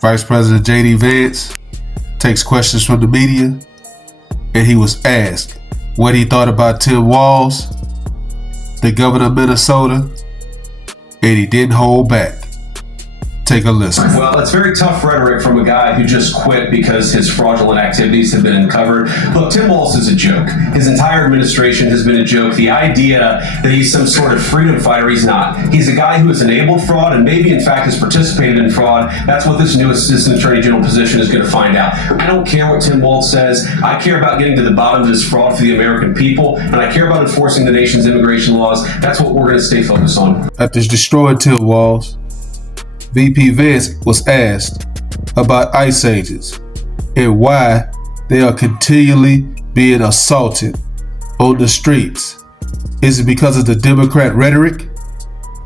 Vice President J.D. Vance takes questions from the media, and he was asked what he thought about Tim Walz, the governor of Minnesota, and he didn't hold back. Take a listen. Well, it's very tough rhetoric from a guy who just quit because his fraudulent activities have been uncovered. Look, Tim Walz is a joke. His entire administration has been a joke. The idea that he's some sort of freedom fighter, he's not. He's a guy who has enabled fraud and maybe in fact has participated in fraud. That's what this new assistant attorney general position is going to find out. I don't care what Tim Walz says. I care about getting to the bottom of this fraud for the American people, and I care about enforcing the nation's immigration laws. That's what we're going to stay focused on. After destroying Tim Walz, VP Vance was asked about ICE agents and why they are continually being assaulted on the streets. Is it because of the Democrat rhetoric?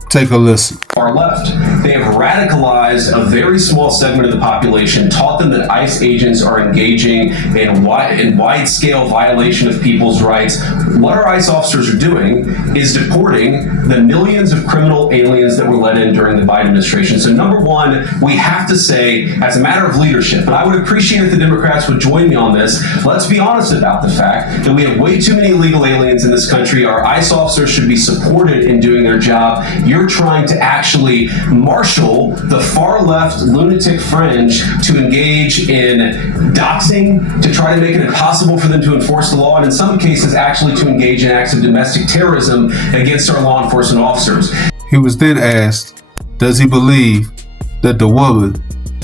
Take a listen. Far left. They have radicalized a very small segment of the population, taught them that ICE agents are engaging in wide-scale violation of people's rights. What our ICE officers are doing is deporting the millions of criminal aliens that were let in during the Biden administration. So number one, we have to say, as a matter of leadership, and I would appreciate if the Democrats would join me on this, let's be honest about the fact that we have way too many illegal aliens in this country. Our ICE officers should be supported in doing their job. You're trying to actually marshal the far left lunatic fringe to engage in doxing, to try to make it impossible for them to enforce the law, and in some cases actually to engage in acts of domestic terrorism against our law enforcement officers. He was then asked, does he believe that the woman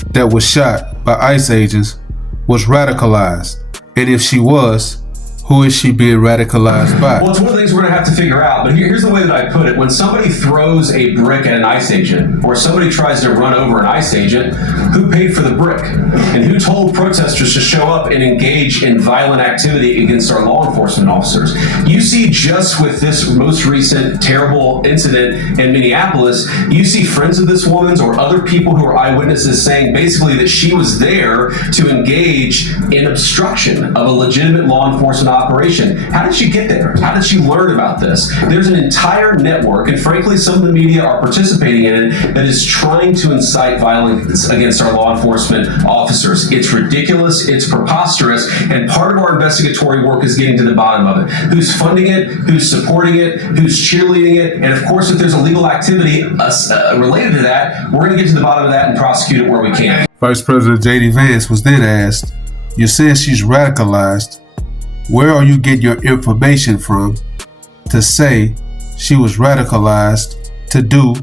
that was shot by ICE agents was radicalized? And if she was, who is she being radicalized by? Well, it's one of the things we're going to have to figure out, but here's the way that I put it. When somebody throws a brick at an ICE agent, or somebody tries to run over an ICE agent, who paid for the brick? And who told protesters to show up and engage in violent activity against our law enforcement officers? You see, just with this most recent terrible incident in Minneapolis, you see friends of this woman's or other people who are eyewitnesses saying basically that she was there to engage in obstruction of a legitimate law enforcement operation. How did she get there? How did she learn about this? There's an entire network, and frankly, some of the media are participating in it, that is trying to incite violence against our law enforcement officers. It's ridiculous, it's preposterous, and part of our investigatory work is getting to the bottom of it. Who's funding it? Who's supporting it? Who's cheerleading it? And of course, if there's illegal activity related to that, we're going to get to the bottom of that and prosecute it where we can. Vice President J.D. Vance was then asked, you said she's radicalized. Where are you getting your information from to say she was radicalized to do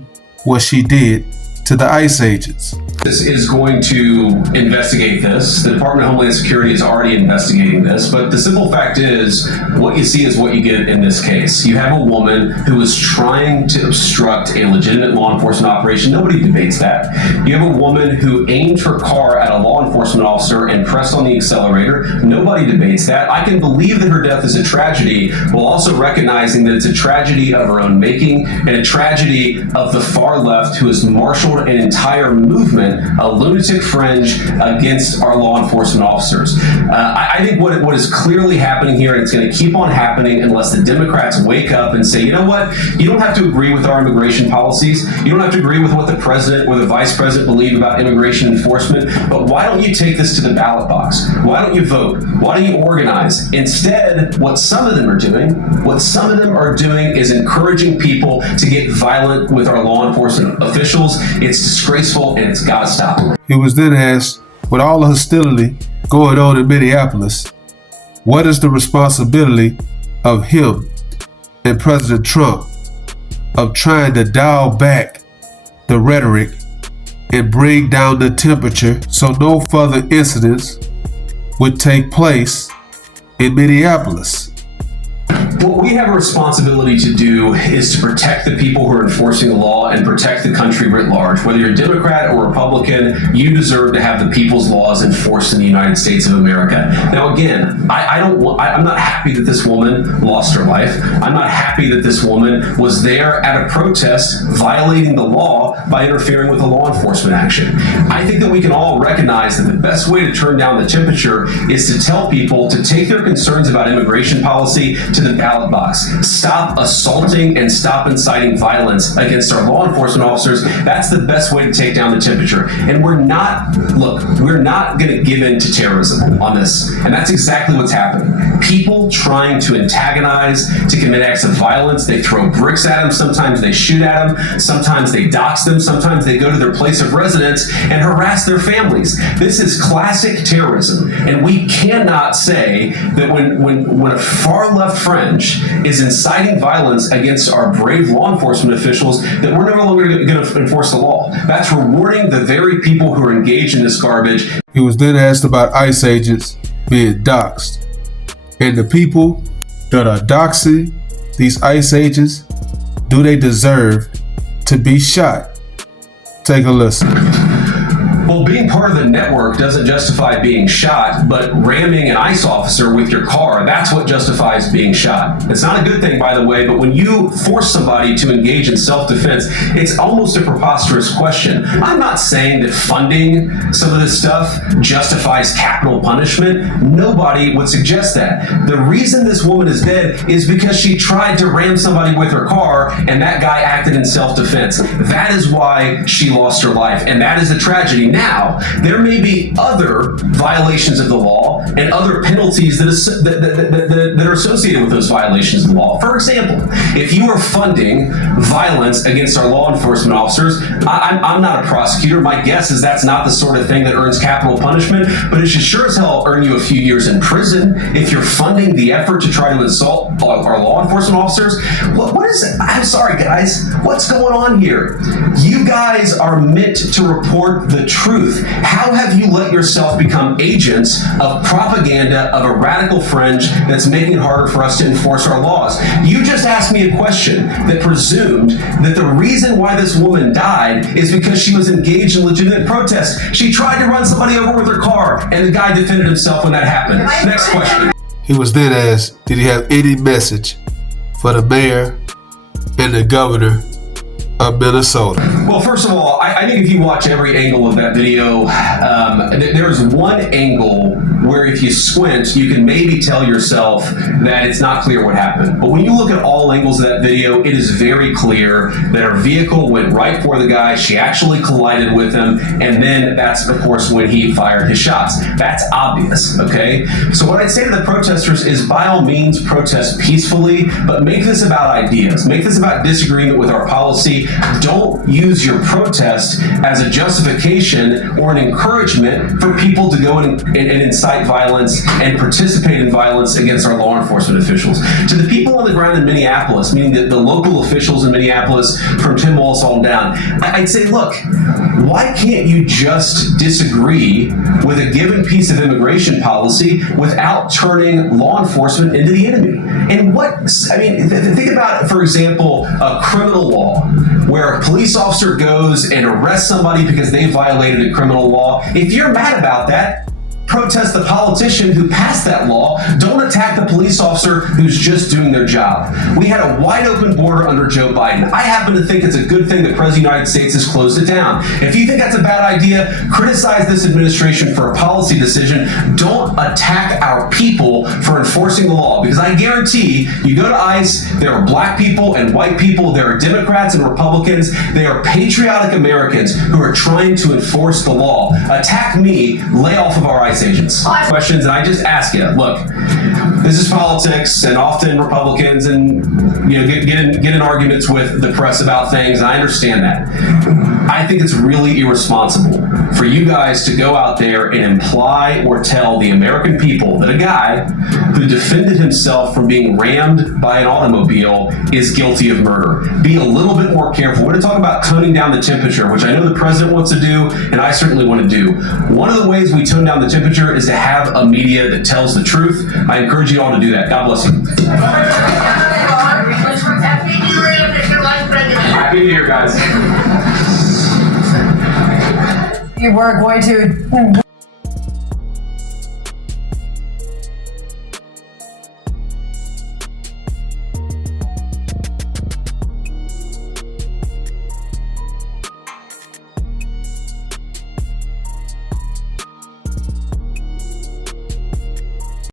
what she did to the ICE agents? This is going to investigate this. The Department of Homeland Security is already investigating this, but the simple fact is, what you see is what you get in this case. You have a woman who is trying to obstruct a legitimate law enforcement operation. Nobody debates that. You have a woman who aimed her car at a law enforcement officer and pressed on the accelerator. Nobody debates that. I can believe that her death is a tragedy, while also recognizing that it's a tragedy of her own making and a tragedy of the far left who has marshaled an entire movement, a lunatic fringe against our law enforcement officers. I think what is clearly happening here, and it's going to keep on happening unless the Democrats wake up and say, you know what, you don't have to agree with our immigration policies, you don't have to agree with what the president or the vice president believe about immigration enforcement, but why don't you take this to the ballot box? Why don't you vote? Why don't you organize? Instead, what some of them are doing is encouraging people to get violent with our law enforcement officials. It's disgraceful, and it's got to stop. He was then asked, with all the hostility going on in Minneapolis, what is the responsibility of him and President Trump of trying to dial back the rhetoric and bring down the temperature so no further incidents would take place in Minneapolis? What we have a responsibility to do is to protect the people who are enforcing the law and protect the country writ large. Whether you're a Democrat or Republican, you deserve to have the people's laws enforced in the United States of America. Now, again, I'm not happy that this woman lost her life. I'm not happy that this woman was there at a protest violating the law law by interfering with a law enforcement action. I think that we can all recognize that the best way to turn down the temperature is to tell people to take their concerns about immigration policy to the ballot box. Stop assaulting and stop inciting violence against our law enforcement officers. That's the best way to take down the temperature. And we're not going to give in to terrorism on this. And that's exactly what's happening. People trying to antagonize, to commit acts of violence. They throw bricks at them. Sometimes they shoot at them. Sometimes they dox them. Sometimes they go to their place of residence and harass their families. This is classic terrorism. And we cannot say that when a far left fringe is inciting violence against our brave law enforcement officials, that we're no longer going to enforce the law. That's rewarding the very people who are engaged in this garbage. He was then asked about ICE agents being doxxed. And the people that are doxing these ICE agents, do they deserve to be shot? Take a listen. Well, being part of the network doesn't justify being shot, but ramming an ICE officer with your car, that's what justifies being shot. It's not a good thing, by the way, but when you force somebody to engage in self-defense, it's almost a preposterous question. I'm not saying that funding some of this stuff justifies capital punishment. Nobody would suggest that. The reason this woman is dead is because she tried to ram somebody with her car, and that guy acted in self-defense. That is why she lost her life, and that is a tragedy. Now, there may be other violations of the law and other penalties that are associated with those violations of the law. For example, if you are funding violence against our law enforcement officers, I'm not a prosecutor. My guess is that's not the sort of thing that earns capital punishment, but it should sure as hell earn you a few years in prison if you're funding the effort to try to assault our law enforcement officers. What is it? I'm sorry, guys. What's going on here? You guys are meant to report the truth. How have you let yourself become agents of propaganda of a radical fringe that's making it harder for us to enforce our laws? You just asked me a question that presumed that the reason why this woman died is because she was engaged in legitimate protest. She tried to run somebody over with her car, and the guy defended himself when that happened. Next question. He was then asked, did he have any message for the mayor and the governor of Minnesota? Well, first of all, I think if you watch every angle of that video, there's one angle where if you squint, you can maybe tell yourself that it's not clear what happened. But when you look at all angles of that video, it is very clear that her vehicle went right for the guy. She actually collided with him. And then that's, of course, when he fired his shots. That's obvious, okay? So what I'd say to the protesters is, by all means, protest peacefully, but make this about ideas. Make this about disagreement with our policy. Don't use your protest as a justification or an encouragement for people to go and incite violence and participate in violence against our law enforcement officials. To the people on the ground in Minneapolis, meaning the local officials in Minneapolis from Tim Walz on down, I'd say, look, why can't you just disagree with a given piece of immigration policy without turning law enforcement into the enemy? And think about, for example, a criminal law where a police officer goes and arrests somebody because they violated a criminal law. If you're mad about that, protest the politician who passed that law. Don't attack the police officer who's just doing their job. We had a wide open border under Joe Biden. I happen to think it's a good thing the President of the United States has closed it down. If you think that's a bad idea, criticize this administration for a policy decision. Don't attack our people for enforcing the law, because I guarantee you go to ICE, there are black people and white people, there are Democrats and Republicans, they are patriotic Americans who are trying to enforce the law. Attack me, lay off of our ICE agents. Questions, and I just ask you, look, this is politics, and often Republicans and get in arguments with the press about things, and I understand that. I think it's really irresponsible for you guys to go out there and imply or tell the American people that a guy who defended himself from being rammed by an automobile is guilty of murder. Be a little bit more careful. We're going to talk about toning down the temperature, which I know the president wants to do, and I certainly want to do. One of the ways we tone down the temperature is to have a media that tells the truth. I encourage you all to do that. God bless you. Happy New Year, guys. You were going to